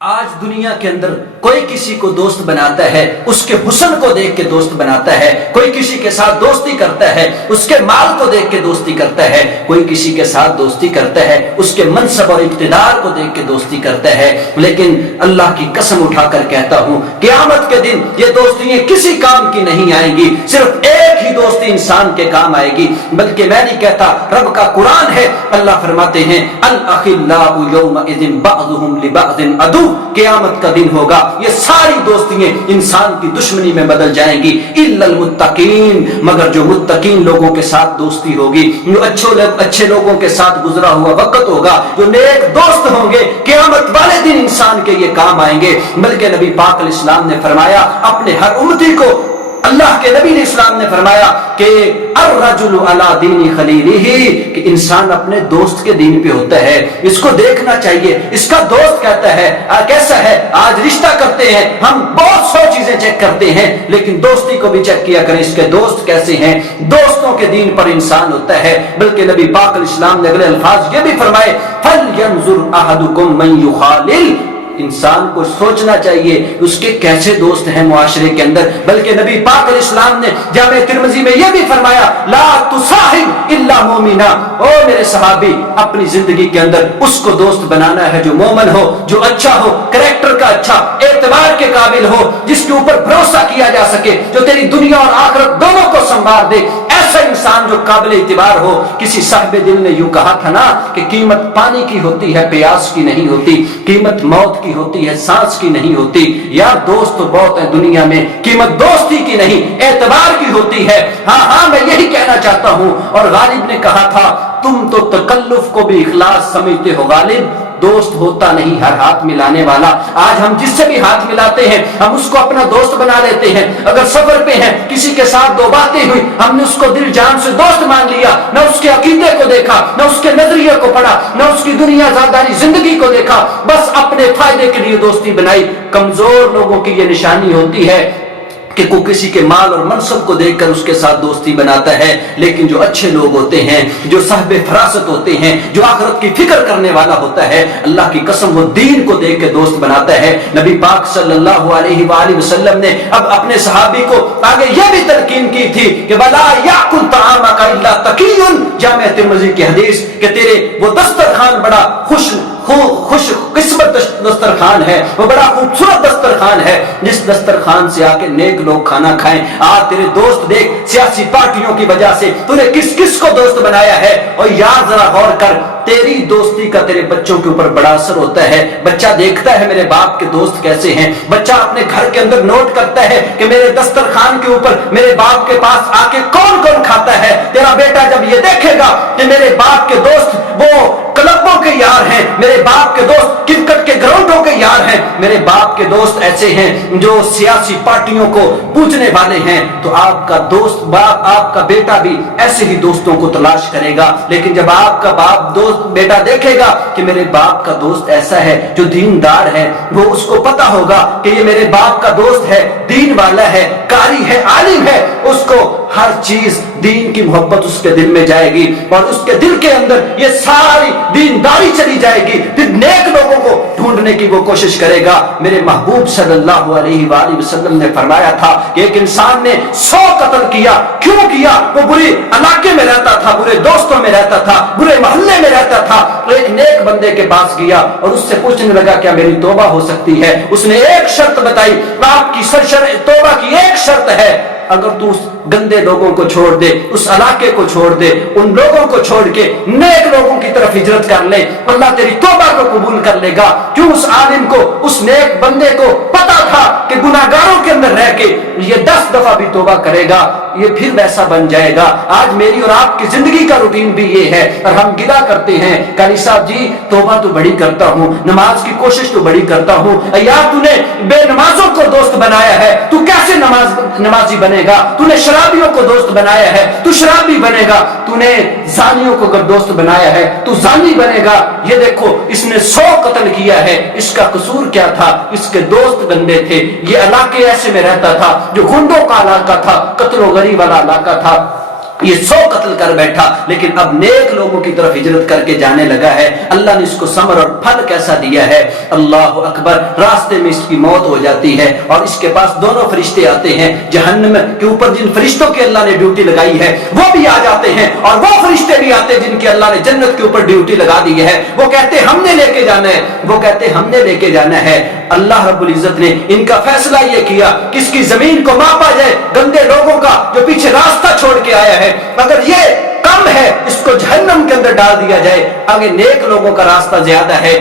آج دنیا کے اندر کوئی کسی کو دوست بناتا ہے اس کے حسن کو دیکھ کے دوست بناتا ہے، کوئی کسی کے ساتھ دوستی کرتا ہے اس کے مال کو دیکھ کے دوستی کرتا ہے، کوئی کسی کے ساتھ دوستی کرتا ہے اس کے منصب اور اقتدار کو دیکھ کے دوستی کرتا ہے۔ لیکن اللہ کی قسم اٹھا کر کہتا ہوں قیامت کے دن یہ دوستیاں کسی کام کی نہیں آئیں گی، صرف ایک ہی دوستی انسان کے کام آئے گی۔ بلکہ میں نہیں کہتا، رب کا قرآن ہے، اللہ فرماتے ہیں الاخلاء یومئذ بعضهم لبعض عدو، قیامت کا دن ہوگا یہ ساری دوستیاں انسان کی دشمنی میں بدل جائیں گی، الا المتقین، مگر جو متقین لوگوں کے ساتھ دوستی ہوگی، جو اچھے لوگوں کے ساتھ گزرا ہوا وقت ہوگا، جو نیک دوست ہوں گے، قیامت والے دن انسان کے یہ کام آئیں گے۔ بلکہ نبی پاک علیہ السلام نے فرمایا اپنے ہر امتی کو، اللہ کے نبی علیہ السلام نے فرمایا کہ الرجل علی دین خلیلہ، کہ انسان اپنے دوست کے دین پہ ہوتا ہے، اس کو دیکھنا چاہیے اس کا دوست کہتا ہے کیسا ہے۔ آج رشتہ کرتے ہیں ہم، بہت سو چیزیں چیک کرتے ہیں، لیکن دوستی کو بھی چیک کیا کریں اس کے دوست کیسے ہیں، دوستوں کے دین پر انسان ہوتا ہے۔ بلکہ نبی پاک علیہ السلام نے اگلے الفاظ یہ بھی فرمائے فَلْيَنْظُرْ أَحَدُكُمْ مَنْ يُخَالِلْ، انسان کو سوچنا چاہیے اس کے کیسے دوست ہیں معاشرے کے اندر۔ بلکہ نبی پاک علیہ السلام نے جامع ترمذی میں یہ بھی فرمایا لا تصاحب الا مومنا، او میرے صحابی اپنی زندگی کے اندر اس کو دوست بنانا ہے جو مومن ہو، جو اچھا ہو، کریکٹر کا اچھا، اعتبار کے قابل ہو، جس کے اوپر بھروسہ کیا جا سکے، جو تیری دنیا اور آخرت دونوں کو سنوار دے، ایسا انسان جو قابل اعتبار ہو۔ کسی صاحب دل نے یوں کہا تھا نا کہ قیمت پانی کی ہوتی ہے، پیاس کی نہیں ہوتی، قیمت موت کی ہوتی ہے، سانس کی نہیں ہوتی۔ یار دوست تو بہت ہے دنیا میں، قیمت دوستی کی نہیں اعتبار کی ہوتی ہے۔ ہاں میں یہی کہنا چاہتا ہوں۔ اور غالب نے کہا تھا تم تو تکلف کو بھی اخلاص سمجھتے ہو غالب، دوست ہوتا نہیں ہر ہاتھ ملانے والا۔ آج ہم جس سے بھی ہاتھ ملاتے ہیں ہم اس کو اپنا دوست بنا لیتے ہیں۔ اگر سفر پہ ہیں کسی کے ساتھ دو باتیں ہوئی، ہم نے اس کو دل جان سے دوست مان لیا، نہ اس کے عقیدے کو دیکھا، نہ اس کے نظریے کو پڑھا، نہ اس کی دنیا زاداری زندگی کو دیکھا، بس اپنے فائدے کے لیے دوستی بنائی۔ کمزور لوگوں کی یہ نشانی ہوتی ہے کہ کوئی کسی کے مال اور منصب کو دیکھ کر اس کے ساتھ دوستی بناتا ہے، لیکن جو اچھے لوگ ہوتے ہیں، جو صاحب فراست ہوتے ہیں، جو آخرت کی فکر کرنے والا ہوتا ہے، اللہ کی قسم وہ دین کو دیکھ کے دوست بناتا ہے۔ نبی پاک صلی اللہ علیہ وآلہ وسلم نے اب اپنے صحابی کو آگے یہ بھی تلقین کی تھی کہ وَلَا يَأْكُلْ طَعَامَكَ إِلَّا تَقِيٌّ، جامع ترمذی کی حدیث، کہ تیرے وہ دسترخوان بڑا خوش قسمت دسترخوان ہے، وہ بڑا خوبصورت دسترخوان ہے جس دسترخوان سے آ کے نیک لوگ کھانا کھائیں۔ آج تیرے دوست دیکھ سیاسی پارٹیوں کی وجہ سے تو نے کس کس کو دوست بنایا ہے، اور یار ذرا غور کر تیری دوستی کا تیرے بچوں کے اوپر بڑا اثر ہوتا ہے۔ بچہ دیکھتا ہے میرے باپ کے دوست کیسے ہیں، بچہ اپنے گھر کے اندر نوٹ کرتا ہے کہ میرے دسترخوان کے اوپر میرے باپ کے پاس آ کے کون کون کھاتا ہے۔ تیرا بیٹا جب یہ دیکھے گا کہ میرے باپ کے دوست وہ کلبوں کے یار ہیں، میرے باپ کے دوست کرکٹ کے گراؤنڈوں کے یار ہیں، میرے باپ کے دوست ایسے ہیں جو سیاسی پارٹیوں کو پوجنے والے ہیں، تو آپ کا دوست باپ، آپ کا بیٹا بھی ایسے ہی دوستوں کو تلاش کرے گا۔ لیکن جب آپ کا باپ دوست بیٹا دیکھے گا کہ میرے باپ کا دوست ایسا ہے جو دیندار ہے، وہ اس کو پتا ہوگا کہ یہ میرے باپ کا دوست ہے، دین والا ہے، قاری ہے، عالم ہے، اس کو ہر چیز دین کی محبت اس کے دل میں جائے گی، اور اس کے دل کے اندر یہ ساری دینداری چلی جائے گی، پھر نیک لوگوں کو ڈھونڈنے کی وہ کوشش کرے گا۔ میرے محبوب صلی اللہ علیہ وآلہ وسلم نے فرمایا تھا کہ ایک انسان نے 100 قتل کیا، کیوں کیا؟ وہ برے علاقے میں رہتا تھا، برے دوستوں میں رہتا تھا، برے محلے میں رہتا تھا، تو ایک نیک بندے کے پاس گیا اور اس سے پوچھنے لگا کیا میری توبہ ہو سکتی ہے؟ اس نے ایک شرط بتائی، آپ کی توبہ کی ایک شرط ہے، اگر تو اس گندے لوگوں کو چھوڑ دے، اس علاقے کو چھوڑ دے، ان لوگوں کو چھوڑ کے نیک لوگوں کی طرف ہجرت کر لے، اللہ تیری توبہ کو قبول کر لے گا۔ کیوں؟ اس عالم کو، اس نیک بندے کو پتا تھا کہ گناہگاروں کے اندر رہ کے یہ 10 دفعہ بھی توبہ کرے گا یہ پھر ویسا بن جائے گا۔ آج میری اور آپ کی زندگی کا روٹین بھی یہ ہے، اور ہم گلا کرتے ہیں قاری صاحب جی توبہ تو بڑی کرتا ہوں، نماز کی کوشش تو بڑی کرتا ہوں، یار تو نے بے نمازوں کو دوست بنایا ہے، تو کیسے نمازی بنے گا؟ تو نے شرابیوں کو دوست بنایا ہے، تو شرابی بنے گا، تو نے زانیوں کو اگر دوست بنایا ہے تو زانی بنے گا۔ یہ دیکھو اس نے 100 قتل کیا ہے، اس کا قصور کیا تھا؟ اس کے دوست گندے تھے، یہ علاقے ایسے میں رہتا تھا جو گنڈوں کا علاقہ تھا، قتل و غری والا علاقہ تھا۔ یہ 100 قتل کر بیٹھا لیکن اب نیک لوگوں کی طرف ہجرت کر کے جانے لگا ہے. اللہ نے اس کو ثمر اور پھل کیسا دیا ہے. اللہ اکبر. راستے میں اس کی موت ہو جاتی ہے اور اس کے پاس دونوں فرشتے آتے ہیں. جہنم کے اوپر جن فرشتوں کی اللہ نے ڈیوٹی لگائی ہے وہ بھی آ جاتے ہیں اور وہ فرشتے بھی آتے ہیں جن کی اللہ نے جنت کے اوپر ڈیوٹی لگا دی ہے. وہ کہتے ہیں ہم نے لے کے جانا ہے, وہ کہتے ہیں ہم نے لے کے جانا ہے. اللہ رب العزت نے ان کا فیصلہ یہ کیا کہ اس کی زمین کو ماپا جائے گندے لوگوں کا جو پیچھے راستہ چھوڑ کے آیا ہے. اگر یہ کم ہے اس کو جہنم کے اندر ڈال دیا جائے, اگر نیک لوگوں کا راستہ زیادہ ہے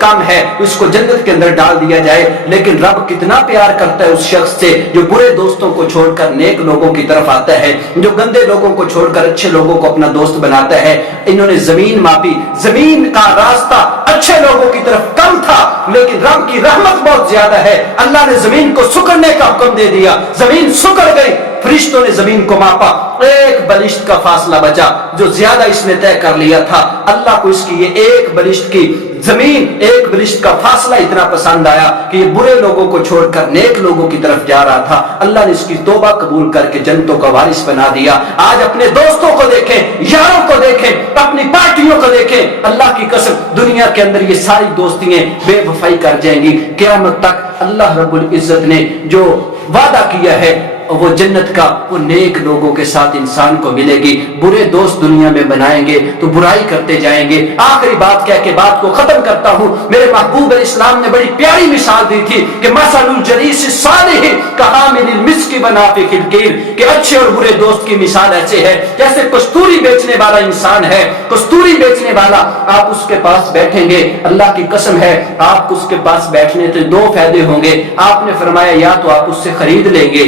کم ہے اس کو جنت کے اندر ڈال دیا جائے. لیکن رب کتنا پیار کرتا ہے اس شخص سے جو برے دوستوں کو چھوڑ کر نیک لوگوں کی طرف آتا ہے, جو گندے لوگوں کو چھوڑ کر اچھے لوگوں کو اپنا دوست بناتا ہے. انہوں نے زمین ماپی, زمین کا راستہ اچھے لوگوں کی طرف کم تھا لیکن رب کی رحمت بہت زیادہ ہے. اللہ نے زمین کو سکڑنے کا حکم دے دیا, زمین سکڑ گئی. فرشتوں نے زمین کو ماپا, ایک بلشت کا فاصلہ بچا جو زیادہ اس نے طے کر لیا تھا. اللہ کو اس کی یہ ایک بلشت کی زمین, ایک بلشت کا فاصلہ اتنا پسند آیا کہ یہ برے لوگوں کو چھوڑ کر نیک لوگوں کی طرف جا رہا تھا. اللہ نے اس کی توبہ قبول کر کے جنتوں کا وارث بنا دیا. آج اپنے دوستوں کو دیکھیں, یاروں کو دیکھیں, اپنی پارٹیوں کو دیکھیں. اللہ کی قسم دنیا کے اندر یہ ساری دوستیاں بے وفائی کر جائیں گی. قیامت تک اللہ رب العزت نے جو وعدہ کیا ہے وہ جنت کا وہ نیک لوگوں کے ساتھ انسان کو ملے گی. برے دوست دنیا میں بنائیں گے تو برائی کرتے جائیں گے. آخری بات کہہ کے بات کو ختم کرتا ہوں. میرے محبوب اسلام نے بڑی پیاری مثال دی تھی کہ مثل الجلیس الصالح کحامل المسک ونافخ الکیر, کہ اچھے اور برے دوست کی مثال ایسے ہے جیسے کستوری بیچنے والا انسان ہے. کستوری بیچنے والا, آپ اس کے پاس بیٹھیں گے, اللہ کی قسم ہے آپ کو اس کے پاس بیٹھنے سے 2 فائدے ہوں گے. آپ نے فرمایا یا تو آپ اس سے خرید لیں گے,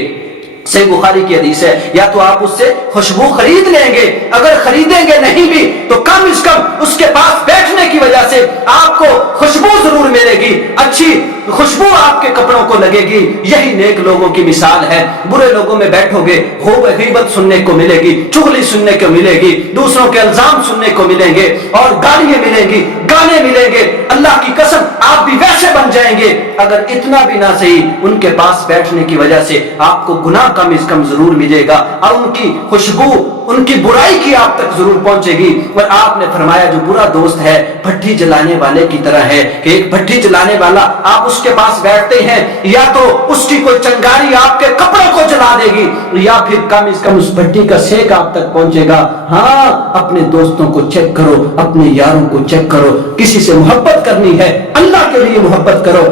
صحیح بخاری کی حدیث ہے, یا تو آپ اس سے خوشبو خرید لیں گے. اگر خریدیں گے نہیں بھی تو کم از کم اس کے پاس بیٹھنے کی وجہ سے آپ کو خوشبو ضرور ملے گی, اچھی خوشبو آپ کے کپڑوں کو لگے گی. یہی نیک لوگوں کی مثال ہے. برے لوگوں میں بیٹھو گے غیبت سننے کو ملے گی, چغلی سننے کو ملے گی, دوسروں کے الزام سننے کو ملیں گے اور گالیاں ملیں گی, گانے ملیں گے. اللہ کی قسم آپ بھی ویسے بن جائیں گے. اگر اتنا بھی نہ صحیح ان کے پاس بیٹھنے کی وجہ سے آپ کو گناہ کم از کم ضرور ملے گا اور ان کی خوشبو, ان کی برائی کی آپ تک ضرور پہنچے گی. اور آپ نے فرمایا جو برا دوست ہے بھٹی جلانے والے کی طرح ہے کہ ایک بھٹی جلانے والا, آپ اس کے پاس بیٹھتے ہیں یا تو اس کی کوئی چنگاری آپ کے کپڑوں کو جلا دے گی یا پھر کم از کم اس بھٹی کا سیک آپ تک پہنچے گا. ہاں اپنے دوستوں کو چیک کرو, اپنے یاروں کو چیک کرو. کسی سے محبت کرنی ہے اللہ کے لیے محبت کرو,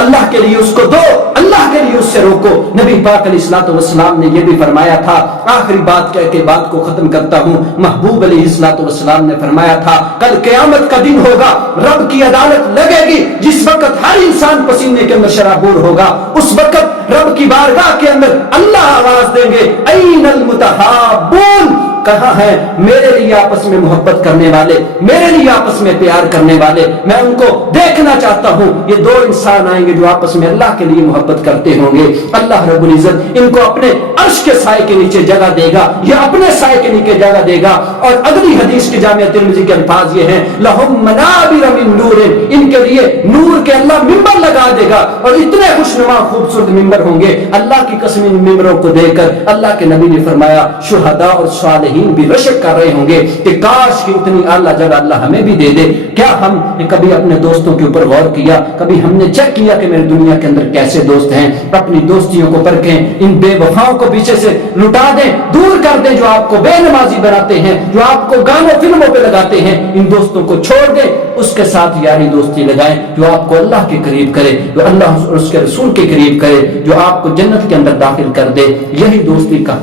اللہ کے لیے اس کو دو, اللہ کے لیے اس سے روکو. نبی پاک علیہ الصلوۃ والسلام نے یہ بھی فرمایا تھا. آخری بات کہہ کے بات کو ختم کرتا ہوں. محبوب علیہ الصلوۃ والسلام نے فرمایا تھا کل قیامت کا دن ہوگا, رب کی عدالت لگے گی جس وقت ہر انسان پسینے کے اندر شرابور ہوگا. اس وقت رب کی بارگاہ کے اندر اللہ آواز دیں گے این المتحابون, کہاں ہے میرے لیے آپس میں محبت کرنے والے, میرے لیے آپس میں پیار کرنے والے. میں ان کو دیکھنا چاہتا ہوں. یہ 2 انسان آئیں گے جو آپس میں اللہ کے لیے محبت کرتے ہوں گے. اللہ رب العزت ان کو اپنے عرش کے سائے کے نیچے جگہ دے گا یا اپنے سائے کے نیچے جگہ دے گا. اور اگلی حدیث کی جامعہ ترمذی کے الفاظ یہ ہیں لہم منابر من نور, ان کے لیے نور کے اللہ ممبر لگا دے گا اور اتنے خوشنما خوبصورت ممبر ہوں گے. اللہ کی قسم ان ممبروں کو دیکھ کر اللہ کے نبی نے فرمایا شہداء اور صالحین بھی رشک کر رہے ہوں گے کہ کاش کی اتنی اعلیٰ جگہ اللہ ہمیں بھی دے دے. کیا ہم نے کبھی اپنے دوستوں کے اوپر غور کیا, کبھی ہم نے چیک کیا کہ میرے دنیا کے اندر کیسے دوست ہیں؟ اپنی دوستیوں کو پرکھیں, ان بے وفاؤں کو پیچھے سے لٹا دیں, دور کر دیں جو آپ کو بے نمازی بناتے ہیں, جو آپ کو گانوں فلموں پہ لگاتے ہیں. ان دوستوں کو چھوڑ دیں, اس کے ساتھ یاری دوستی لگائیں جو آپ کو اللہ کے قریب کرے, جو اللہ اور اس کے رسول کے قریب کرے, جو آپ کو جنت کے اندر داخل کر دے. یہی دوستی کا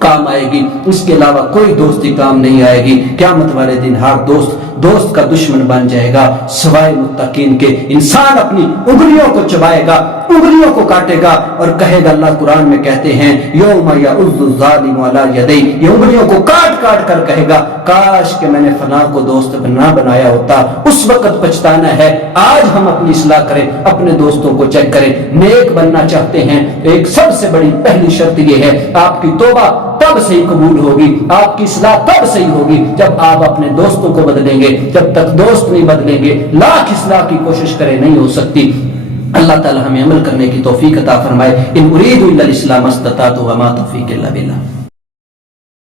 کام آئے گی, اس کے علاوہ کوئی دوستی کام نہیں آئے گی. قیامت والے دن ہر دوست کا دشمن بن جائے گا سوائے متقین کے. انسان اپنی انگلیوں کو چبائے گا, انگلیوں کو کاٹے گا اور کہے گا, اللہ قرآن میں کہتے ہیں یوم یعض الظالم علی یدیہ, یہ انگلیوں کو کاٹ کاٹ کر کہے گا کاش کہ میں نے فلاں کو دوست نہ بنایا ہوتا. اس وقت پچھتانا ہے. آج ہم اپنی اصلاح کریں, اپنے دوستوں کو چیک کریں. نیک بننا چاہتے ہیں, ایک سب سے بڑی پہلی شرط یہ ہے آپ کی توبہ تب صحیح قبول ہوگی, آپ کی اصلاح تب صحیح ہوگی جب آپ اپنے دوستوں کو بدلیں گے. جب تک دوست نہیں بدلیں گے لاکھ اصلاح کی کوشش کریں نہیں ہو سکتی. اللہ تعالی ہمیں عمل کرنے کی توفیق عطا فرمائے. ان اريد الا الاسلام ما استطعت وما توفیقی الا باللہ.